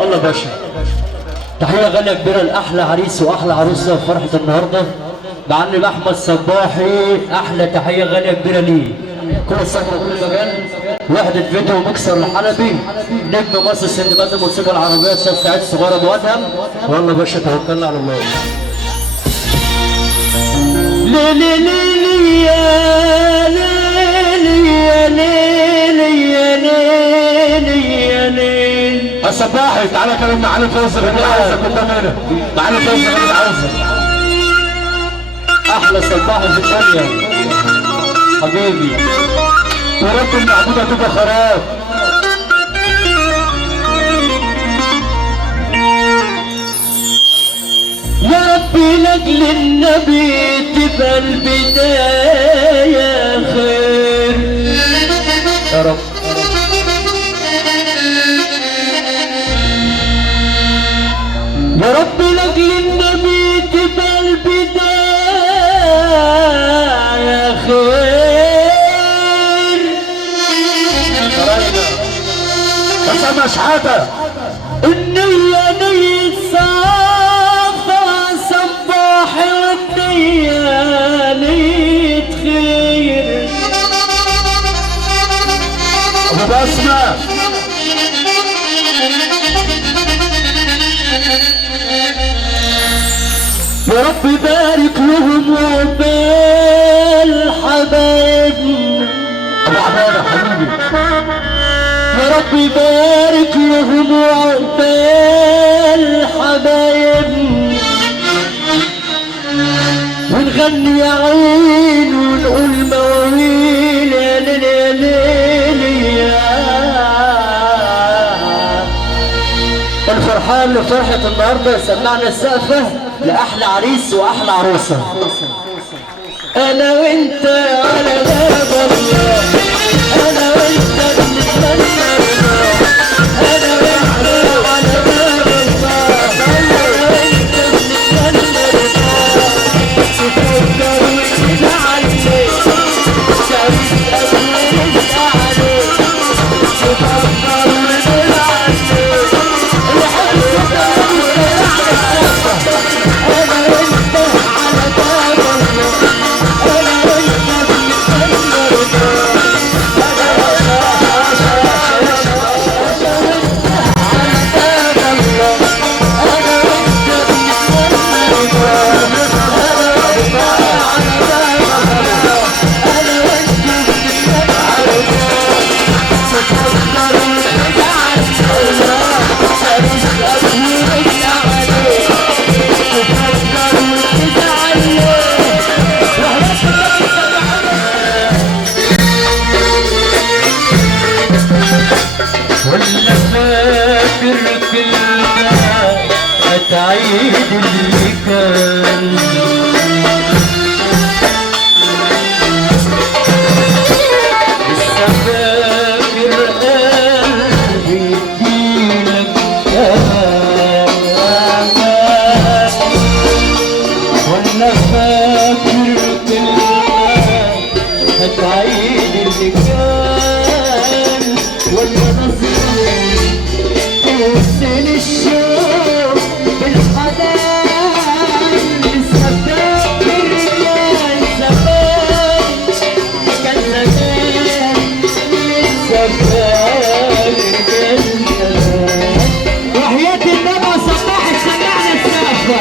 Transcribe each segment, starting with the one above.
الله باشا. تحية غالية كبيرة لأحلى عريس وأحلى عروسة في فرحة النهاردة معلم أحمد صباحي. أحلى تحية غالية كبيرة ليه. كل الصحة وكل مجال. وحدة فيديو مكسر الحلبي نجم مصر سندباد الموسيقى العربية أستاذ سعيد الصغير أبو أدهم. والله باشا توكلنا على الله. ليلي ليلي يا ليلي يا ليلي يا ليلي يا ليلي. يا صباحي تعالى كلم معلم فوزي غني عاوزك قدام هنا. معلم فوزي غني عاوزك. أحلى صباحي في الدنيا حبيبي. ورب المعبودة تبقى خراب. يا ربي لاجل النبي تبقى البداية خير يا رب. يا ربي لاجل النبي تبقى البداية خير. حسام شحاتة النية نية صافة صباحي والنية نية خير. أبو بسمة يا رب بارك لهم وبال حبايبنا. أبو عبادة حبيبي يا رب بارك لهم وعقبال حبايبنا. ونغني يا عين ونقول مواويل يا ليل يا ليل يا الفرحان لفرحة النهارده. سمعنا السقفة لأحلى عريس وأحلى عروسة. أنا وأنت على باب الله. أنا وأنت بنتمنى رضا. أنا وأنت على باب الله. أنا وأنت بنتمنى رضا. تفكر وتزعل ليه؟ شايف قبل رزق عليك. تفكر وتزعل ليه؟ الحب ده أنا وأنت على باب الله. أنا وأنت بنتمنى رضا. ولا فاكر كلمة هتعيد اللي كان. لسه فاكر قلبي يديلك كلام. ولا فاكر كلمة هتعيد اللي كان. ولا توصل الشوق بالحنان. لسه فاكر يا زمان كان زمان. لسه فاكر كان زمان. وحياة النبي صباحي سمعنا السقفة.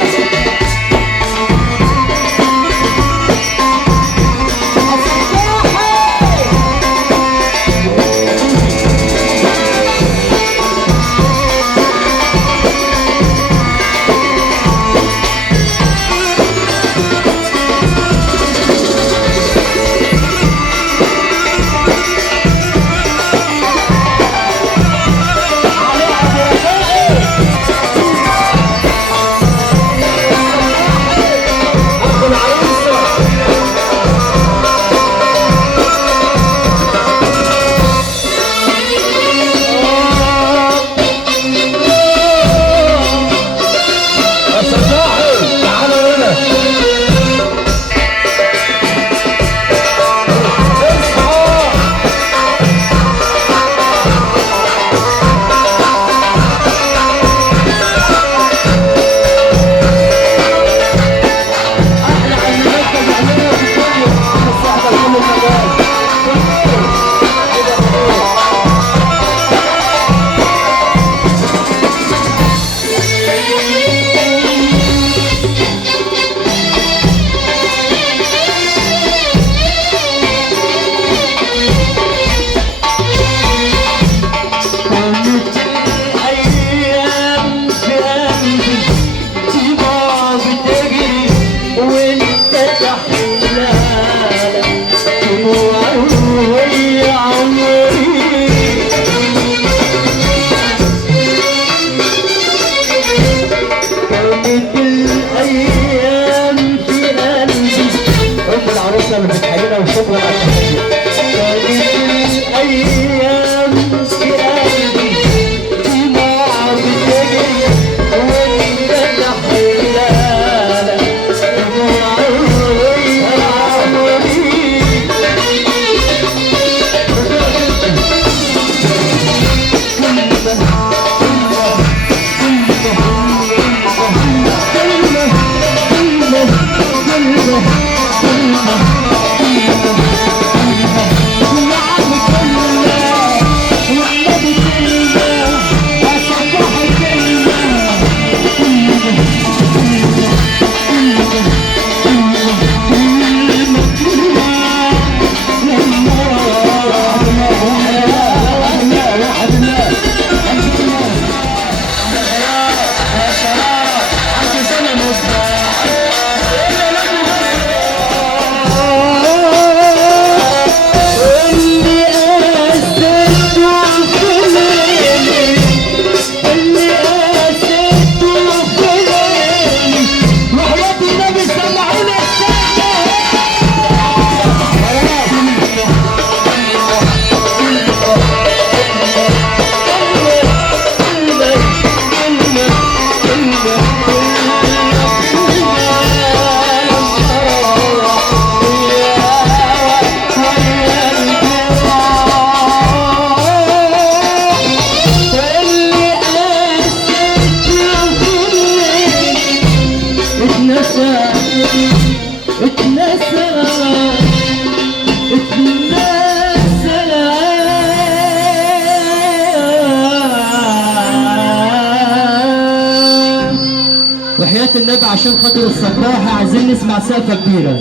النبي عشان خاطر الصباحة عايزين نسمع سقفة كبيرة.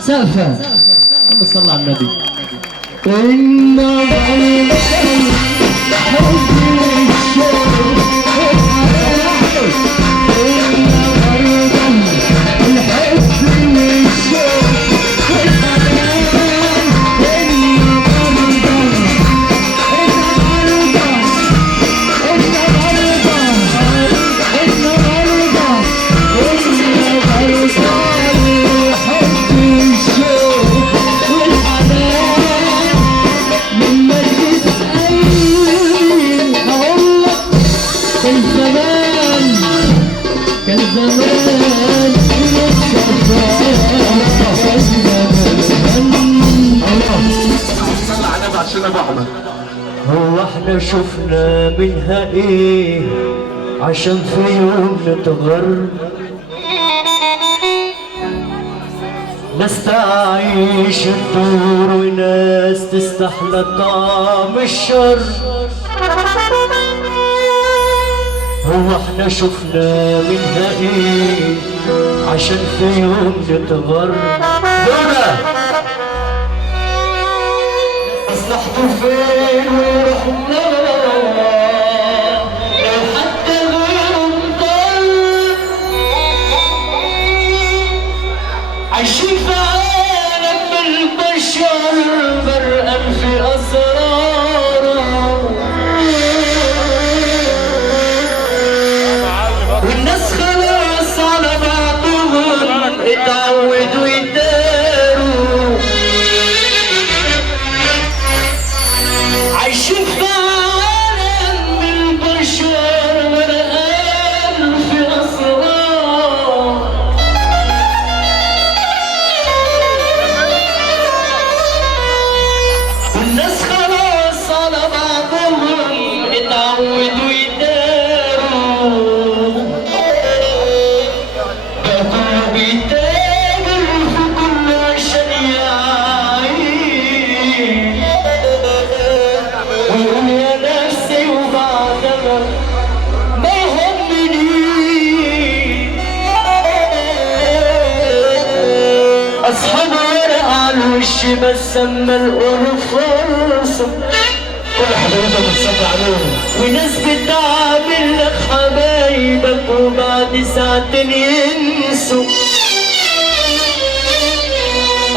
سقفة. اللهم صل على النبي. إن هو احنا شفنا منها ايه عشان في يوم نتغر؟ ناس تعيش الدور وناس تستحلى طعم الشر. هو احنا شفنا منها ايه عشان في يوم نتغر؟ دولة مصلحته فين ورحنا لو حتى غيره مضل؟ عايشين في عالم البشر غرقان في اسراره، والناس خلاص على بعضهم اتعودوا يداروا. عايشين في عالم البشر غرقان في اسرار، والناس خلاص على بعضهم اتعودوا يداروا. بقى كله بيتاجر في كل عشان يعيش، ويقول يا نفسي وبعدها ما يهمنيش. اصحاب ورق على الوش بس اما القلوب فرصه، كل حضرتك بتصب عليهم، وناس بتعمل لك حبايبك وبعد ساعتين ينسوا.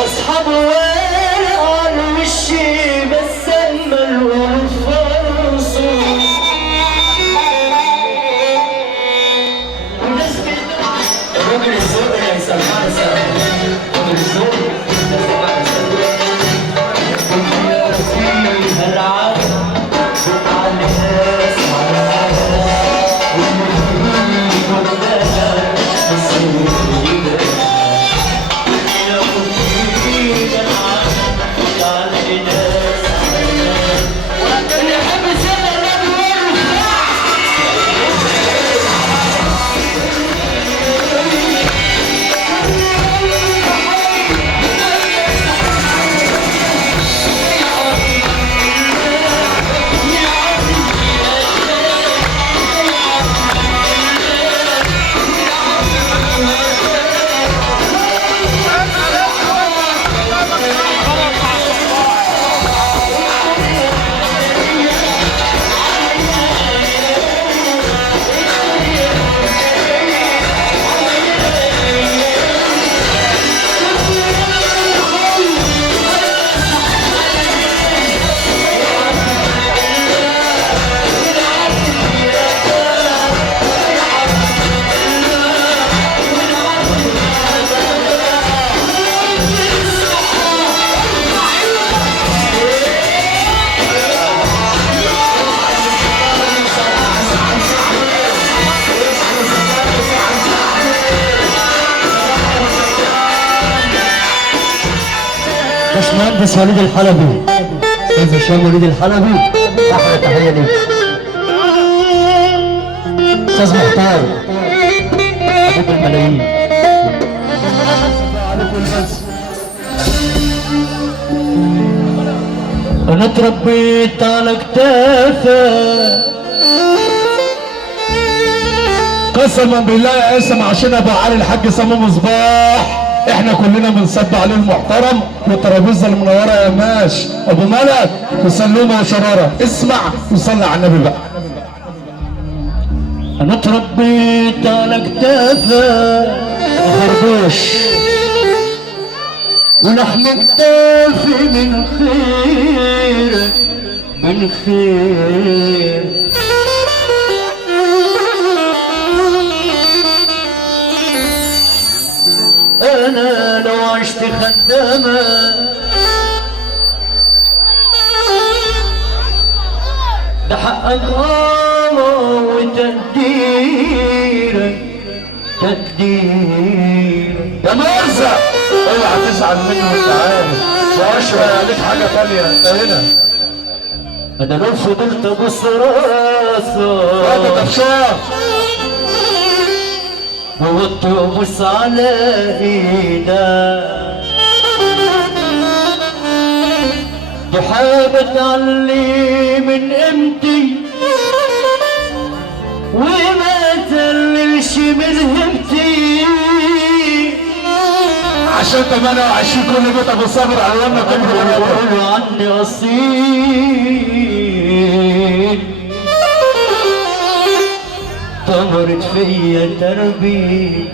اصحاب ورق على الوش بس اما القلوب فرصه، وناس بتعمل. الراجل الذوق اللي هيسمعنا سوا، الراجل الذوق اللي هيسمعنا سوا. باشمهندس وليد الحلبي، استاذ هشام وليد الحلبي، احلى تحيه ليك. استاذ محتار حبيب الملايين. انا اتربيت على كتافك قسما بالله يا اسم عشان ابو علي الحاج سامي مصباح احنا كلنا بنصب عليه المحترم والترابيزه المنوره يا ماش ابو ملك وسلومه وشراره. اسمع وصلي على النبي بقى. انا اتربيت على كتافه خربوش ولحم كتافي من خير من خير. انا لو عشت خدامه ده حقك وتقديرك تقدير. يا مرزق اوعى تزعل مني وانت عارف يا اشرف عليك حاجه ثانيه انت هنا. انا لو فضلت ابص راسك هذا دفشان ووطي وابص على ايدك دي حاجه تعلي من قيمتي وما تقللش من همتي عشان 28 كل بيت ابو صابر علواننا بيقولوا عني اصيل طمرت فيا تربيتي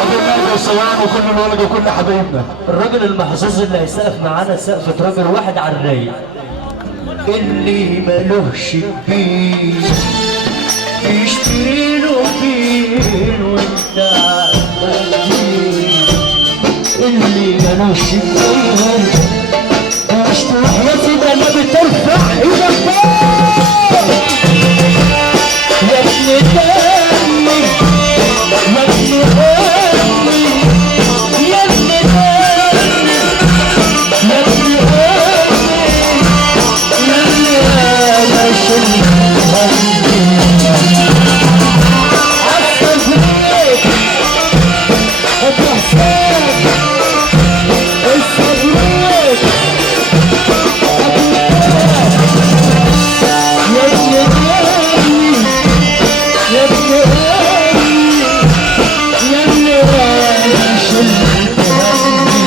ابو النبي وصوان وكل الولد وكل حبايبنا. الراجل المحظوظ اللي هيسقف معانا سقفة راجل واحد على الرايق اللي مالوش كبير يشتري له بين وانت عمال اللي مالوش كبير اشتري يا سيدي انا بترفع ايدك فوق يا ابن دمي يا ابن امي يا ابن دمي يا ابن امي يا اللي انا شلت قلبي عالصبريك ابو حسين الصبريك ابو يا ابن امي يا ابن امي يا اللي انا شلت قلبي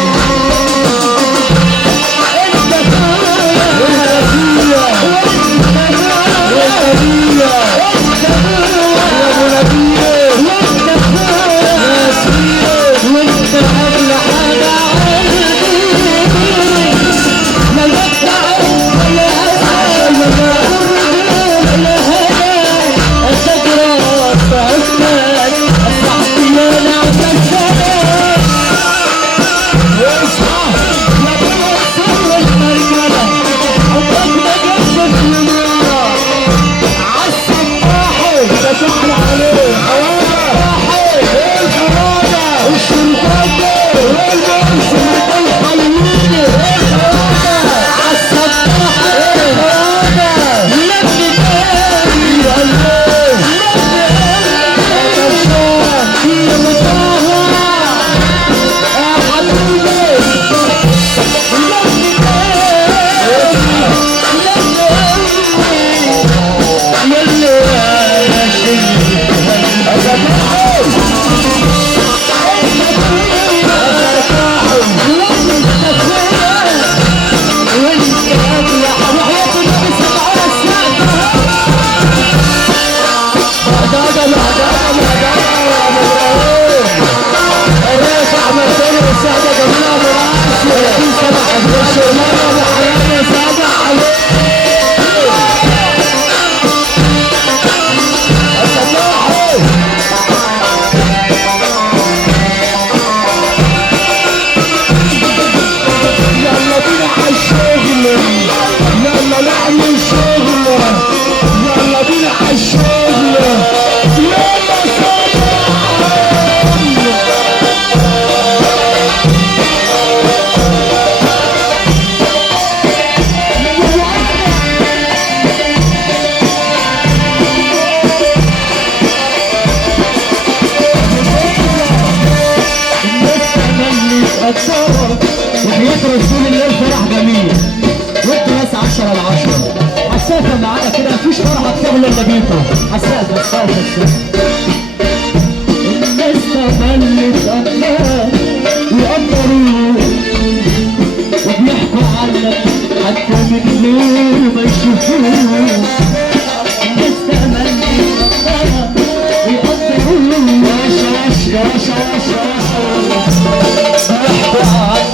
انت رسول الله الفرح جميل وانت ناس 10 على 10 حسافه معانا كده مفيش فرحه بتغلى الا بيكم حسافه.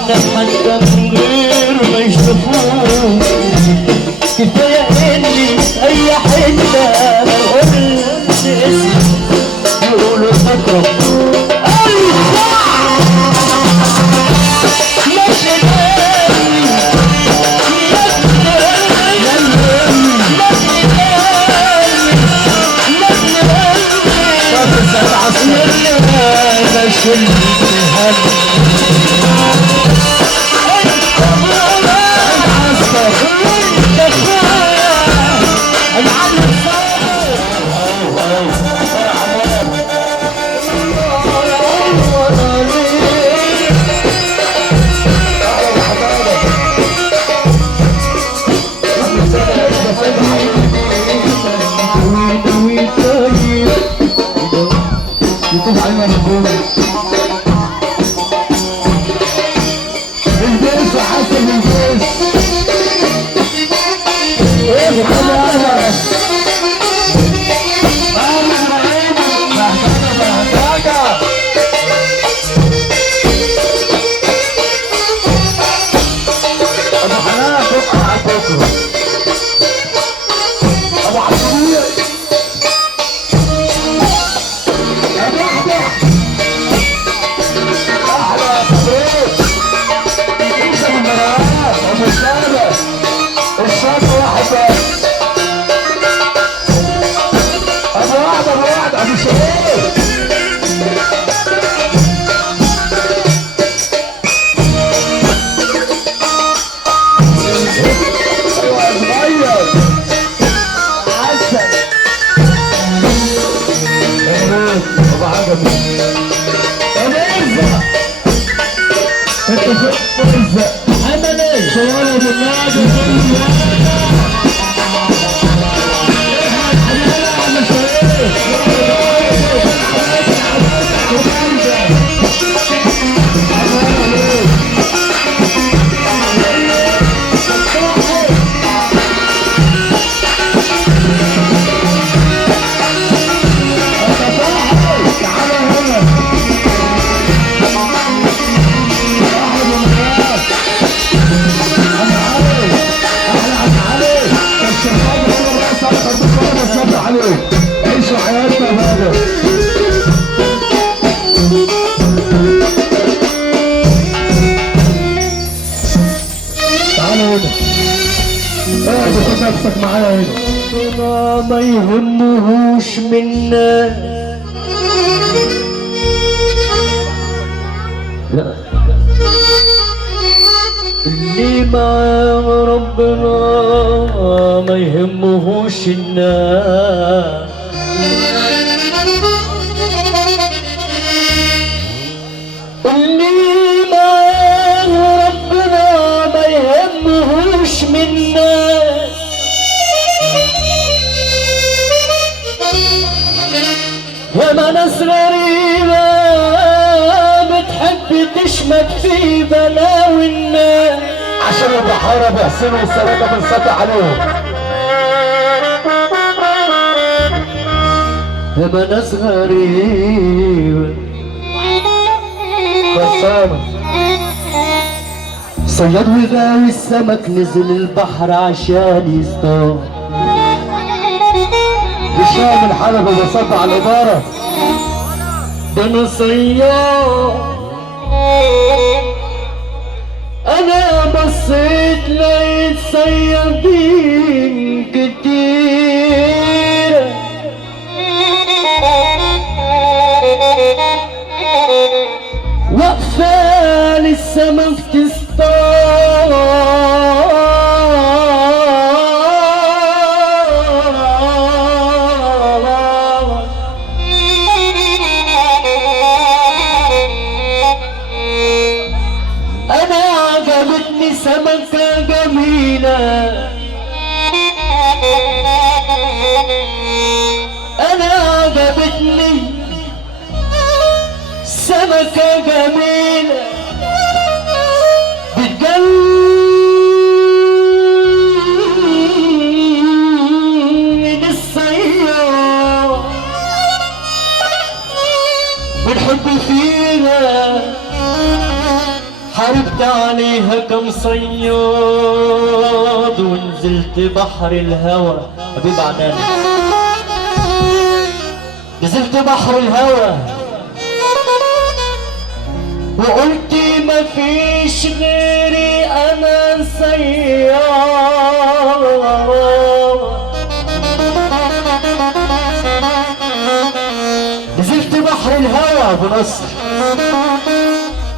حتى من غير ما يشوفوه كفاية اني اي حتة قلت اسمي يقولوا تكرم ما يهمهوش منا اللي مع ربنا ما يهمهوش الناس اللي مع ربنا ما يهمهوش منا وما ناس غريبة بتحب تشمت في بلاوي الناس عشان البحارة بيحسنوا السلامة بنسطع عليهم. وما ناس غريبة خلصانة صياد وغاوي السمك نزل البحر عشان يصطاد هشام الحلبة بيصطع على الإدارة. ده انا صياد انا بصيت لقيت صيادين كتير واقفة للسمك تصطاد سمكة جميلة أنا عجبتني سمكة جميلة عدى عليها كم صياد ونزلت بحر الهوى. حبيب عدنان نزلت بحر الهوى وقلت ما فيش غيري انا صياد. نزلت بحر الهوى بنصر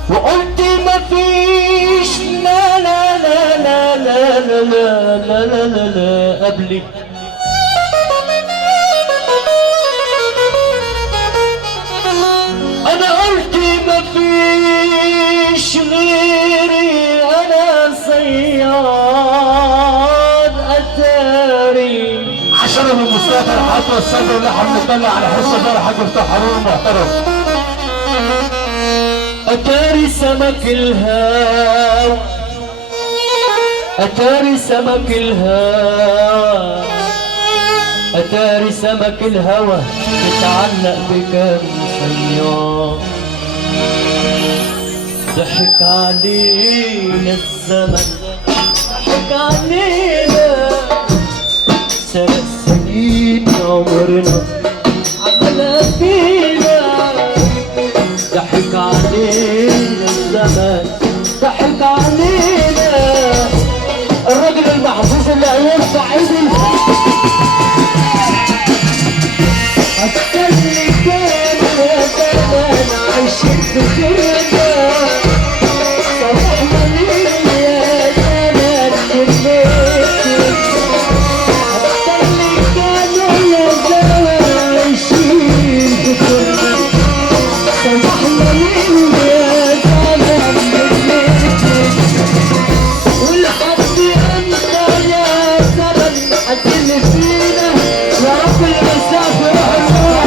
وقلت ما فيش لا لا لا لا لا لا لا لا لا لا لا قبلي. انا قلت ما فيش غيري انا صياد اتاري. عشان ابو مصطفى الحاج والصبر اللي احنا بنطلع على حصه ده الحاج بتاع حرور محترم. اتاري سمك الهوى اتاري سمك الهوى اتاري سمك الهوى متعلق بكم صياد. ضحك علينا الزمن ضحك علينا سرق سنين عمرنا عملها فينا. ضحك علينا الزمن ضحك علينا. الراجل المحظوظ اللي هيرفع ايده حتى اللي كانوا يا زمان عايشين في خيرنا صباحنا ليه يا زمان بالليل. حتى اللي كانوا يا زمان عايشين في خيرنا صباحنا ليه يا زمان بالليل. ولحد امتى يا زمن هتجيلي فينا يا رب المسافة روح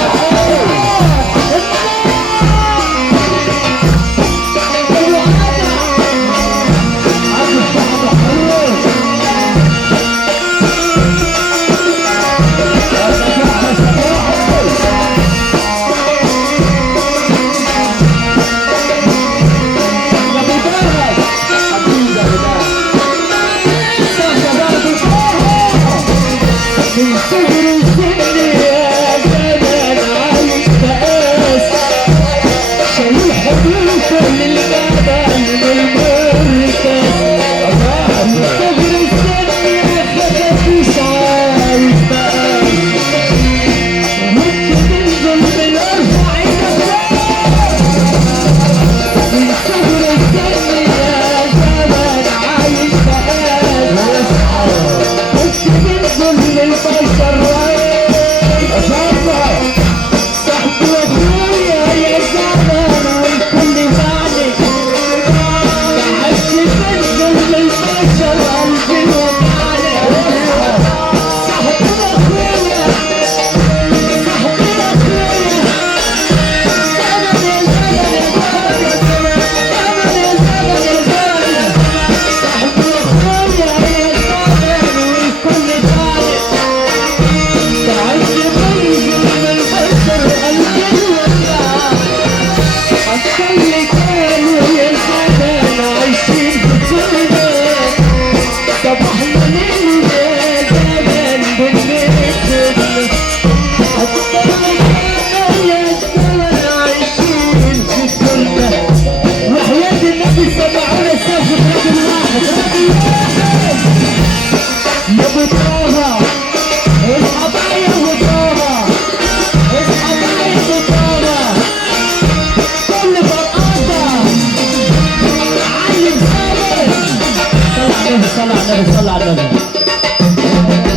صلى على النبي.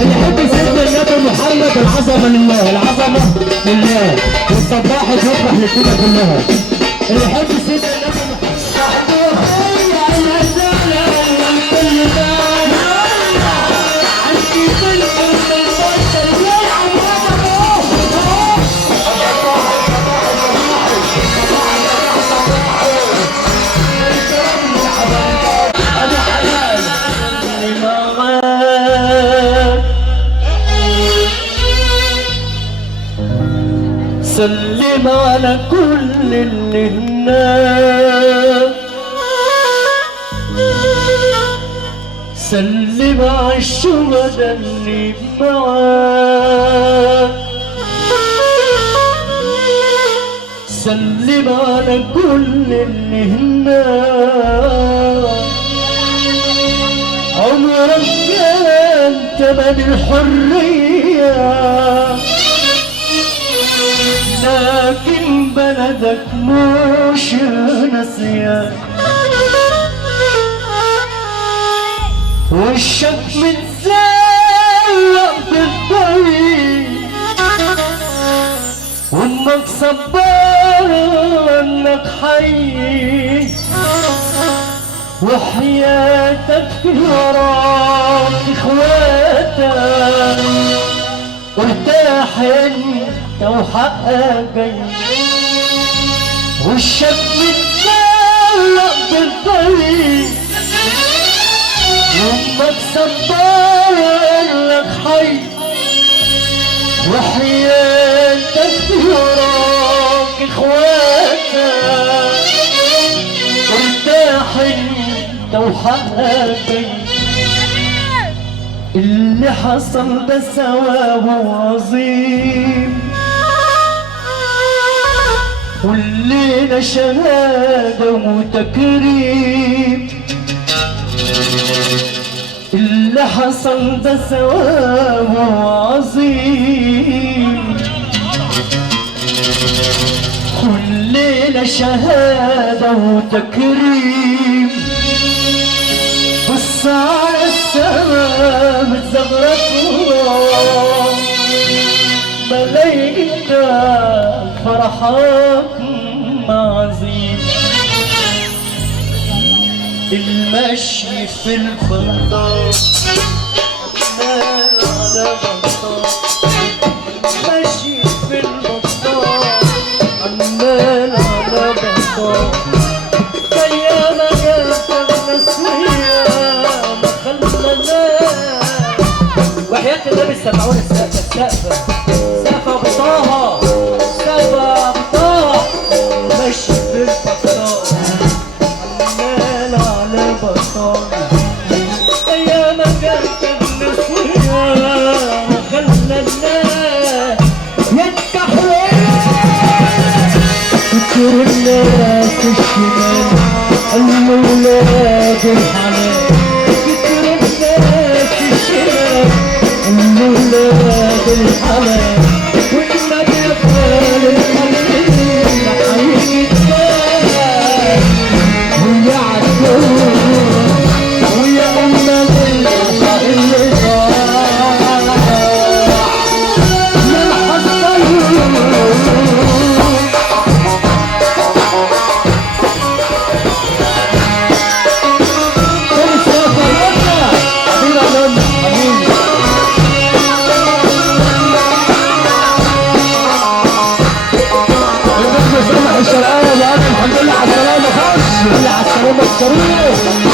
اللي يحب سيدنا النبي محمد العظمه لله العظمه لله والصباح يفرح للدنيا كلها. اللي يحب سيدنا النبي سلم على كل اللي هناك سلم على الشهداء اللي معاك، سلم على كل اللي هناك. عمرك كان تمن الحرية، لكن بلدك مش ناسياك. وشك متزرق بالطريق، وامك صبارة انك حي، وحياتك في وراك اخواتك. وارتاح انت وحقك جاي. وشك متزرق بالطريق، وامك صبارة انك حي، وحياتك في وراك اخواتك. ارتاح انت وحقك جاي. اللي حصل ده ثوابه عظيم، والليلة شهادة وتكريم. اللي حصل ده ثوابه عظيم، كل ليلة شهادة وتكريم. بص على السما متزغرة، ملايكة فرحك عظيم. المشي في الفضاء عمال على بطال، ماشي في البطال عمال على بطال. ايام جابت النسية ما خلناش. وحياة النبي سمعوني السقفة السقفة سقفة بطاها سقفة بطاها. ماشي في الفضاء عمال على بطال. ايام جابت النسية ما خلناش. ينكحوا فكر الناس الشمال الولاد الحلال. فكر الناس الشمال الولاد الحلال. والنبي يقبل الحلال حيجي الثاني ويا عالدور ويا أمنا العشاء اللي ضاع من حصلوا. الشرقية الحمد لله على السلامة. خش على السلامة الكريم.